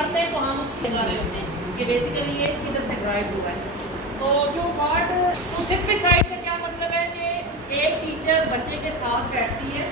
पढ़ते हैं तो हम उसको लगा रहे होते हैं कि बेसिकली ये किधर से ड्राइव हुआ है। तो जो वर्ड तो सिंप्लीफाइड का क्या मतलब है कि एक टीचर बच्चे के साथ बैठती है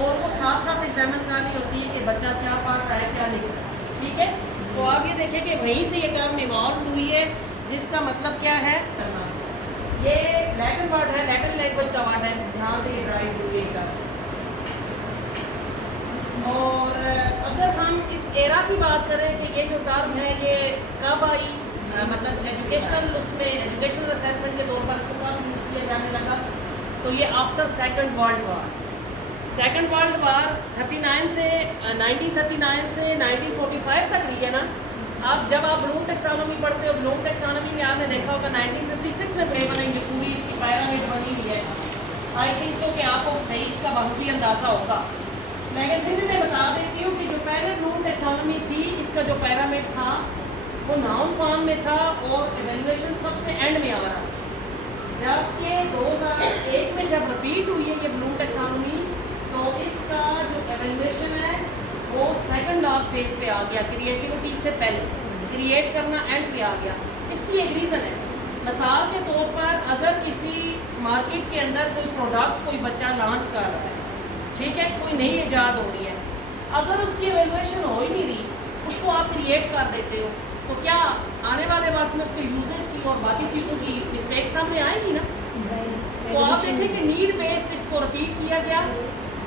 और वो साथ साथ एग्जामिन कर रही होती है कि बच्चा क्या पढ़ रहा है, क्या लिख रहा है। ठीक है, तो आप ये देखिए कि वहीं से ये टर्म इवॉल्व हुई है, जिसका मतलब क्या है करना। ये लैटिन वर्ड है, लैटिन लैंग्वेज का वर्ड है, जहाँ से ये ड्राइव हुई है। और अगर हम इस एरा की बात करें कि ये जो टर्म है ये कब आई, मतलब एजुकेशनल उसमें एजुकेशनल असेसमेंट के तौर पर इसको कब यूज़ किया जाने लगा, तो ये after second world war. Second world war 1939 से 1945 तक रही है ना। अब जब आप ब्लूम टेक्सोनॉमी पढ़ते हो, ब्लूम टेक्सोनॉमी में आपने देखा होगा 1956 में पेपर बनेंगे, पूरी इसकी पैरामिड बनी हुई है। आई थिंक सो कि आपको सही इसका बहुत ही अंदाज़ा होगा, लेकिन फिर मैं बता देती हूँ कि जो पहले ब्लूम टेक्सोनॉमी थी, इसका जो पैरामिड था वो नाउन फॉर्म में था और एवेल्युएशन सबसे एंड में आ रहा था। जबकि 2001 में जब रिपीट हुई है ये ब्लूम टेक्सोनॉमी, तो इसका जो एवेल्युएशन है वो सेकंड लास्ट फेज पे आ गया, क्रिएटिविटी से पहले क्रिएट करना एंड पे आ गया। इसकी एक रीज़न है, मिसाल के तौर पर अगर किसी मार्केट के अंदर कोई प्रोडक्ट कोई बच्चा लॉन्च कर रहा है, ठीक है, कोई नई ईजाद हो रही है, अगर उसकी एवेल्युएशन हो ही नहीं रही, उसको आप क्रिएट कर देते हो, तो क्या आने वाले वक्त में उसके यूजेज की और बाकी चीज़ों की मिस्टेक सामने आएगी ना। तो आप देखें कि नीड बेस्ड इसको रिपीट किया गया,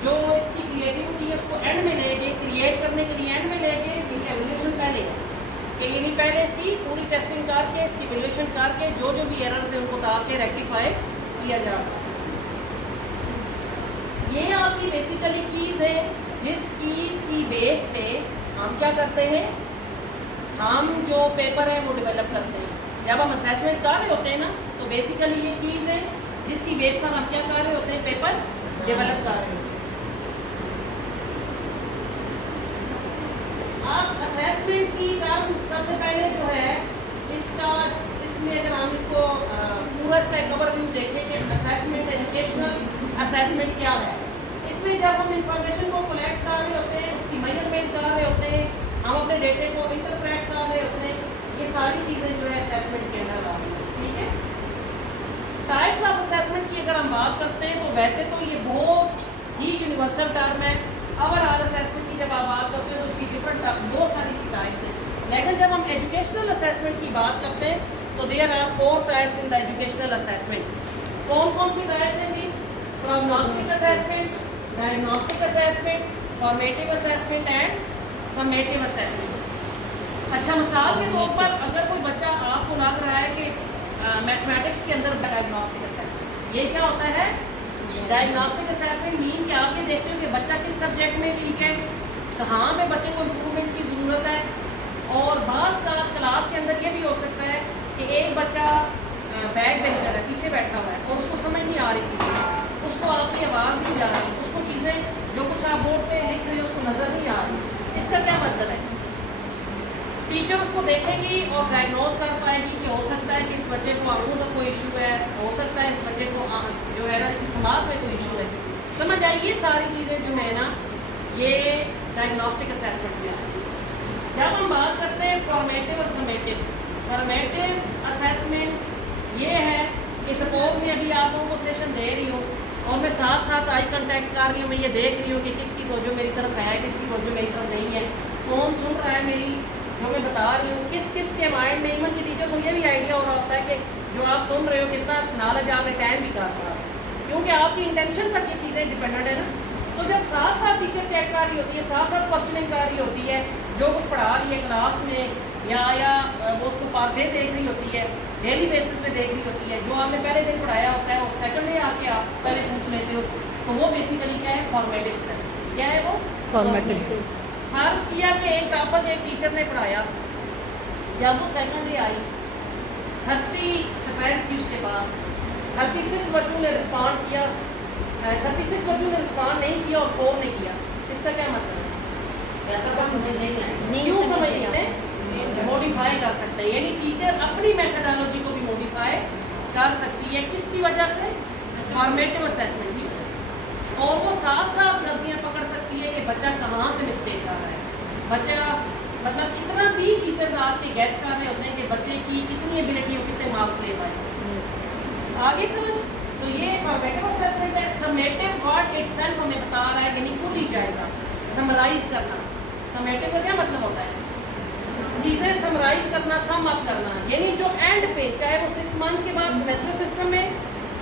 जो इसकी क्रिएटिविटी है उसको एंड में ले गए, क्रिएट करने के लिए एंड में ले गए, इनकी एवेल्युएशन पहले है कि यानी पहले इसकी पूरी टेस्टिंग करके इसकी एवेल्युएशन करके जो भी एरर्स है उनको उतार के रेक्टिफाई किया जा सकता है। ये आपकी बेसिकली कीज़ है, जिस कीज़ की बेस पे हम क्या करते हैं, हम जो पेपर है वो डेवलप करते हैं। जब हम असेसमेंट कर रहे होते हैं ना, तो बेसिकली ये कीज़ है जिसकी बेस पर हम क्या कर रहे होते हैं, पेपर डेवलप कर रहे होते हैं। अब असेसमेंट की टर्म सबसे पहले जो है इसका, इसमें अगर हम इसको पूरा इसका एक ओवरव्यू देखें कि असेसमेंट एजुकेशनल असेसमेंट क्या है, इसमें जब हम इंफॉर्मेशन को कलेक्ट कर रहे होते हैं, उसकी मेजरमेंट कर रहे होते हैं, हम अपने डेटे को इंटरप्रेट कर रहे होते हैं, ये सारी चीज़ें जो है असेसमेंट के अंदर आ रही है। ठीक है, टाइप्स ऑफ असेसमेंट की अगर हम बात करते हैं तो वैसे तो ये बहुत ही यूनिवर्सल टर्म है। ओवरऑल असेसमेंट की जब आप बात करते हैं तो उसकी डिफरेंट बहुत सारी इसकी टाइप्स हैं, लेकिन जब हम एजुकेशनल असेसमेंट की बात करते हैं तो there are 4 types in the educational assessment. कौन कौन सी टाइप्स हैं जी? Prognostic assessment, diagnostic assessment, formative assessment and summative assessment. अच्छा, मिसाल के तौर पर अगर कोई बच्चा आपको लग रहा है कि मैथमेटिक्स के अंदर डायग्नोस्टिक असेसमेंट, ये क्या होता है? डायग्नोस्टिक असेसमेंट मीन कि आप ये देखते हो कि बच्चा किस सब्जेक्ट में वीक है, कहाँ पे बच्चे को इम्प्रूवमेंट की ज़रूरत है। और बास क्लास के अंदर ये भी हो सकता है कि एक बच्चा बैक बेंचर है, पीछे बैठा हुआ है और उसको समझ नहीं आ रही चीज़ें, उसको आपकी आवाज़ नहीं जा रही, उसको चीज़ें जो कुछ आप बोर्ड पे लिख रहे हो उसको नज़र नहीं आ रही। इसका क्या मतलब है? टीचर उसको देखेंगी और डायग्नोज कर पाएगी कि हो सकता है कि इस बच्चे को आंखों का कोई इशू है, हो सकता है इस बच्चे को जो है ना इसकी समाज में कोई इशू है। समझ आई? ये सारी चीज़ें जो है ना ये डायग्नोस्टिक असेसमेंट में आती है। जब हम बात करते हैं फॉर्मेटिव और समेटिव, फॉर्मेटिव असेसमेंट ये है कि सपोज मैं अभी आप लोगों को सेशन दे रही हूँ और मैं साथ साथ आई कंटेक्ट कर रही हूँ, मैं ये देख रही हूँ कि किसकी तवज्जो मेरी तरफ है, किसकी तवज्जो मेरी तरफ नहीं है, कौन सुन रहा है मेरी जो मैं बता रही हूँ, किस किस के माइंड में। इवन की टीचर को ये भी आइडिया हो रहा होता है कि जो आप सुन रहे हो कितना नॉलेज आप रिटेन भी कर पा रहे हो, क्योंकि आपकी इंटेंशन तक ये चीज़ें डिपेंडेंट है ना। तो जब साथ साथ टीचर चेक कर रही होती है, साथ साथ क्वेश्चनिंग कर रही होती है, जो कुछ पढ़ा रही है क्लास में या वो उसको पर डे देख रही होती है, डेली बेसिस पे देख रही होती है, जो आपने पहले दिन पढ़ाया होता है वो सेकंड डे आके आप पहले पूछ लेते हो, तो वो बेसिकली क्या है? Formative assessment. क्या है वो? फॉर्मेटिव। फर्ज किया कि एक टॉपिक एक टीचर ने पढ़ाया, जब वो सेकंड डे आई 30 स्ट्रेंथ थी उसके पास, 36 बच्चों ने रिस्पॉन्ड किया, 36 बच्चों ने रिस्पॉन्ड नहीं किया और 4 ने किया। इसका क्या मतलब है? समझ नहीं आई। क्यों समझ नहीं आते? मॉडिफाई कर सकते हैं, यानी टीचर अपनी मेथडोलॉजी को भी मॉडिफाई कर सकती है। किसकी वजह से? फॉर्मेटिव असेसमेंट की वजह से। और वो साथ साथ गलतियाँ पकड़ सकती है कि बच्चा कहाँ से मिस्टेक कर रहा है। बच्चा मतलब इतना भी टीचर्स आपके गैस कर रहे होते हैं कि बच्चे की कितनी एबिलिटी हो, कितने मार्क्स ले पाए। आगे समझ। तो ये फॉर्मेटिव असेसमेंट है। समेटिव वर्ड इटसेल्फ हमें बता रहा है, यानी पूरी जायजा समराइज करना। समेटिव का क्या मतलब होता है? चीज़ें समराइज करना, सम अप करना, यानी जो एंड पे, चाहे वो 6 मंथ के बाद सेमेस्टर सिस्टम में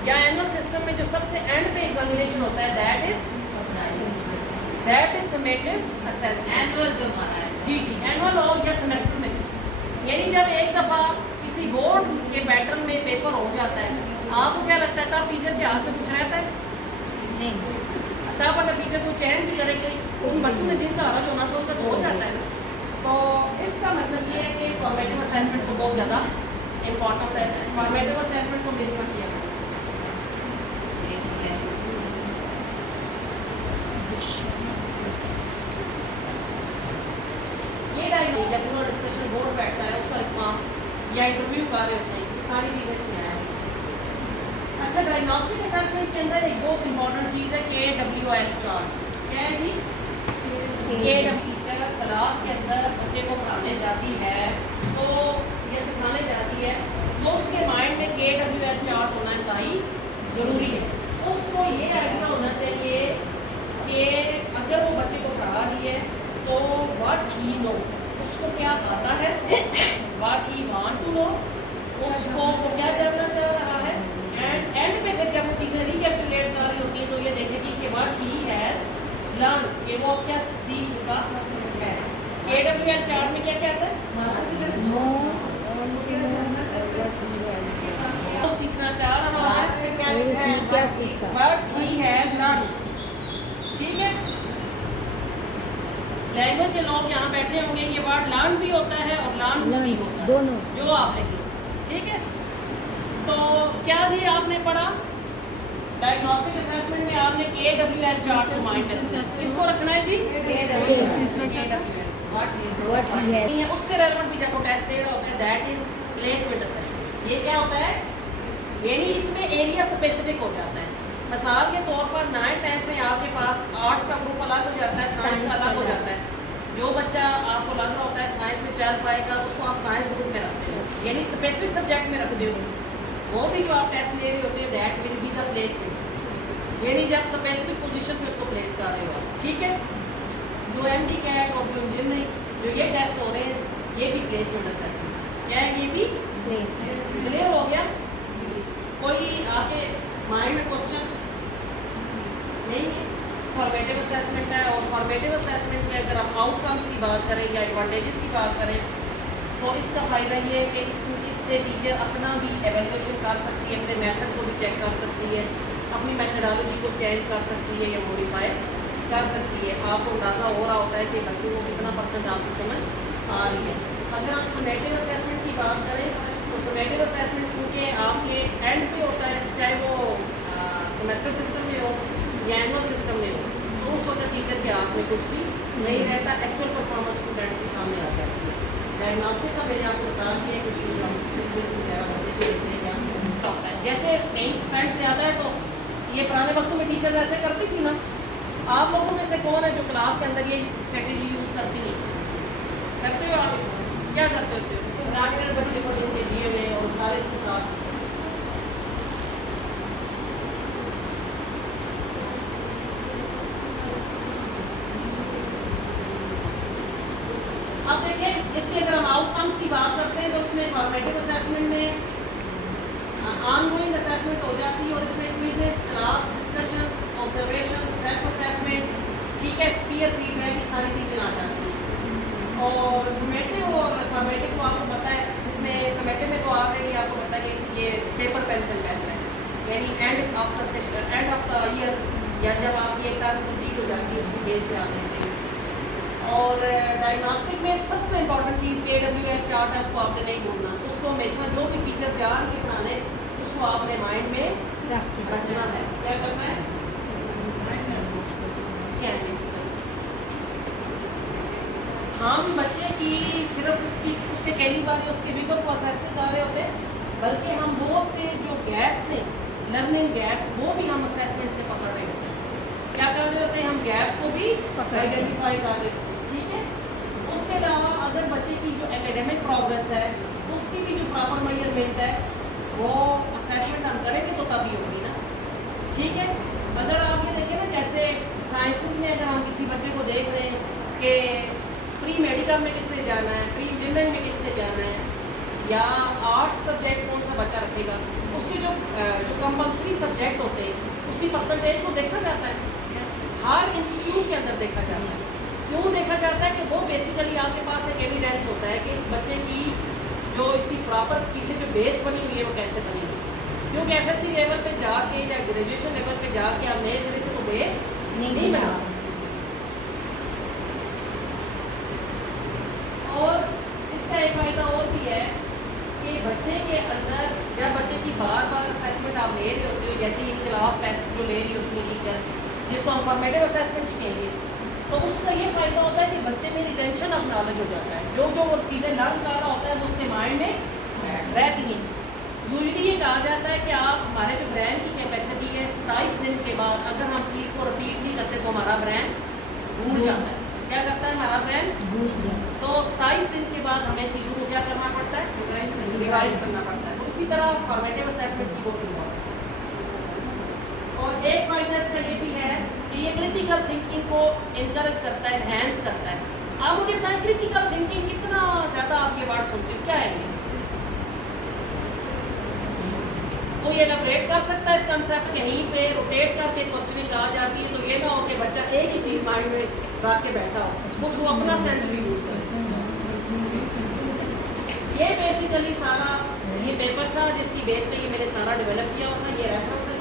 या एनुअल सिस्टम में जो सबसे एंड पे एग्जामिनेशन होता है, that is summative assessment. Annual जो हमारा है, जी जी, एनुअल हो या सेमेस्टर में, यानी जब एक दफ़ा किसी बोर्ड के पैटर्न में पेपर हो जाता है, आपको क्या लगता है तब टीचर के हाथ में कुछ रहता है? नहीं, तब अगर टीचर को चयन भी करेंगे उन बच्चों ने जिनका हरज होना था उनका तो हो जाता है ना। तो इसका मतलब ये है कि फॉर्मेटिव असेसमेंट को बहुत ज़्यादा इम्पोर्टेंस है। फॉर्मेटिव असेसमेंट को मिस मत किया। ये डायलॉग जब पूरा डिस्कशन बोर्ड बैठता है, उसका रिस्पॉन्स या इंटरव्यू कर रहे होते हैं, सारी चीज़ें इसमें आएंगी। अच्छा, डायग्नोस्टिक असेसमेंट के अंदर एक बहुत इंपॉर्टेंट चीज़ है KWL चार्ट। क्या है जी? टीचर क्लास के अंदर बच्चे को पढ़ाने जाती है तो ये सिखाने जाती है तो उसके माइंड में KWL चार्ट होना इंतहाई ज़रूरी है। उसको ये आइडिया होना चाहिए कि अगर वो बच्चे को पढ़ा रही है तो व्हाट ही नो, उसको क्या आता है, what he want to know, उसको वो क्या जानना चाह रहा है, एंड पे जब वो चीज़ें रिकैप्चुलेट कर रही होती है तो ये देखेगी कि व्हाट ही हैज़ लर्न, कि वो क्या सीख चुका है। KWL चार्ट में क्या क्या आता है? वो सीखना चाह रहा है, उसने क्या सीखा, व्हाट ही हैज़ लर्न। ठीक है, लैंग्वेज के लोग यहाँ बैठे होंगे, ये वर्ड लर्न भी होता है और लर्न भी होता है, दोनों जो आप लिखे। ठीक है, तो क्या जी आपने पढ़ा डायग्नोस्टिक असेसमेंट में, आपने KWL चार्ट को माइंड में इसको रखना है जी। व्हाट ही है, उससे रेलेवेंट भी जब वो टेस्ट दे रहे होते हैं, दैट इज प्लेसमेंट असेसमेंट। ये क्या होता है? यानी इसमें एरिया स्पेसिफिक हो जाता है। मिसाल के तौर पर 9th-10th में आपके पास आर्ट्स का ग्रुप अलग हो जाता है, साइंस का अलग हो जाता है। जो बच्चा आपको लग रहा होता है साइंस में चल पाएगा, उसको आप साइंस ग्रुप में रखते हो, यानी स्पेसिफिक सब्जेक्ट में रखते हो। वो भी जो आप टेस्ट ले रहे होते हैं, that will be the placement, यानी जब स्पेसिफिक पोजीशन पे उसको प्लेस कर रहे हो। ठीक है, जो MD कैट और जो इंजीनियरिंग जो ये टेस्ट हो रहे हैं, ये भी प्लेसमेंट असेसमेंट क्या है, ये भी प्लेसमेंट। क्लियर हो गया? कोई आके माइंड में क्वेश्चन नहीं है? फॉर्मेटिव असेसमेंट है, और फॉर्मेटिव असेसमेंट में अगर हम आउटकम्स की बात करें या एडवांटेजेस की बात करें तो इसका फ़ायदा ये है कि इससे टीचर अपना भी एवेल्यूएशन कर सकती है, अपने मेथड को भी चेक कर सकती है, अपनी मेथडोलॉजी को चेंज कर सकती है या मॉडिफाई कर सकती है। आपको अंदाज़ा हो रहा होता है कि बच्चों को कितना % आपकी समझ आ रही है। अगर आप समेटिव असेसमेंट की बात करें तो समेटिव असेसमेंट क्योंकि आपके एंड पे होता है, चाहे वो सेमेस्टर सिस्टम में हो या एनुअल सिस्टम में हो, तो उस वक्त टीचर के हाथ में कुछ भी नहीं रहता, एक्चुअल परफॉर्मेंस स्टूडेंट्स के सामने आ जाती है। डायग्नोस्टिक का मैंने आपको बता दिया है, कुछ बच्चे से लेते हैं क्या होता है। जैसे कहीं स्ट्रेंथ ज़्यादा है तो ये पुराने वक्तों में टीचर ऐसे करती थी ना। आप लोगों में से कौन है जो क्लास के अंदर ये स्ट्रेटेजी यूज़ करती है? करते हो आप? क्या करते होते हो? तो ब्रांडेड बच्चे को उनके दिए हुए और सारे के साथ अब देखें, इसके अगर हम आउटकम्स की बात करते हैं तो इसमें फॉर्मेटिव असेसमेंट में ऑनगोइंग असेसमेंट हो जाती है और इसमें quizzes, class discussions, observation, self assessment, ठीक है, पीयर फीडबैक, ये सारी चीज़ें आ जाती हैं। और समेटिव और फॉर्मेटिव को आपको पता है, इसमें समेटिव में तो ऑलरेडी आपको पता है कि ये पेपर पेंसिल टेस्ट है, यानी end of the session, end of the year, या जब आपकी एक टर्म कंप्लीट हो जाती है उसकी बेस पे आप लेते हैं। और डायग्नोस्टिक में सबसे इंपॉर्टेंट चीज़ KWL चार्ट है, उसको आपने नहीं भूलना। उसको हमेशा जो भी टीचर जान के पढ़ाने, उसको आपने माइंड में रखना है। क्या करना है? हम बच्चे की सिर्फ उसके कैलिबर या उसके विगर को असेस नहीं कर रहे होते, बल्कि हम बहुत से जो गैप्स हैं, लर्निंग गैप्स, वो भी हम असेसमेंट से पकड़ रहे होते हैं। क्या कर रहे होते हैं? हम गैप्स को भी आइडेंटिफाई कर रहे होते हैं। ठीक है, उसके अलावा अगर बच्चे की जो एकेडमिक प्रोग्रेस है उसकी भी जो प्रॉपर मेजरमेंट है वो असेसमेंट हम करेंगे तो तभी होगी ना। ठीक है, अगर आप ये देखें ना जैसे साइंसेज में अगर हम किसी बच्चे को देख रहे हैं कि प्री मेडिकल में किसने जाना है, प्री इंजीनियरिंग में किसने जाना है, या आर्ट्स सब्जेक्ट कौन सा बच्चा रखेगा, उसके जो कंपल्सरी सब्जेक्ट होते हैं उसकी परसेंटेज को देखा जाता है, हर इंस्टीट्यूट के अंदर देखा जाता है। क्यों देखा जाता है कि वो बेसिकली आपके पास एक एविडेंस होता है कि इस बच्चे की जो इसकी प्रॉपर पीछे जो बेस बनी हुई है वो कैसे बनी हुई है। क्योंकि एफएससी लेवल पे जाके या ग्रेजुएशन लेवल पे जाके आप नए सिरे से तो बेस नहीं बना सकते। और इसका एक फायदा और भी है कि बच्चे के अंदर जब बच्चे की बार बार असेसमेंट आप ले रहे होते हो, जैसे इन क्लास टेस्ट जो ले रही होती है टीचर, जिसको हम फॉर्मेटिव असेसमेंट ही कहेंगे, तो उसका ये फ़ायदा होता है कि बच्चे में रिटेंशन ऑफ नॉलेज हो जाता है। जो जो वो चीज़ें लर्न कर रहा होता है वो उसके माइंड में रहती हैं। यूजली ये कहा जाता है कि आप हमारे जो ब्रेन की कैपेसिटी है 27 दिन के बाद अगर हम चीज़ को रिपीट नहीं करते तो हमारा ब्रेन भूल जाता है। क्या करता है हमारा ब्रेन? भूल गया। तो 27 दिन के बाद हमें चीज़ों को क्या करना पड़ता है? रिवाइज करना पड़ता है। तो इसी तरह फॉर्मेटिव असेसमेंट की बहुत इम्पोर्टेंस है। और एक फायदा इसका ये भी है कि ये क्रिटिकल थिंकिंग को इनकरेज करता है, एनहेंस करता है। आप मुझे बताएं क्रिटिकल थिंकिंग कितना ज़्यादा आपके वर्ड सुनते हो, क्या है ये? कोई एलाबरेट कर सकता है इस कंसेप्ट, कहीं पे रोटेट करके क्वेश्चनिंग आ जाती है तो ये ना हो कि बच्चा एक ही चीज़ माइंड में रख के बैठा हो, कुछ वो अपना सेंस भी यूज करे। ये बेसिकली सारा ये पेपर था जिसकी बेस पे ये मैंने सारा डेवलप किया हुआ था। ये रेफरेंसेस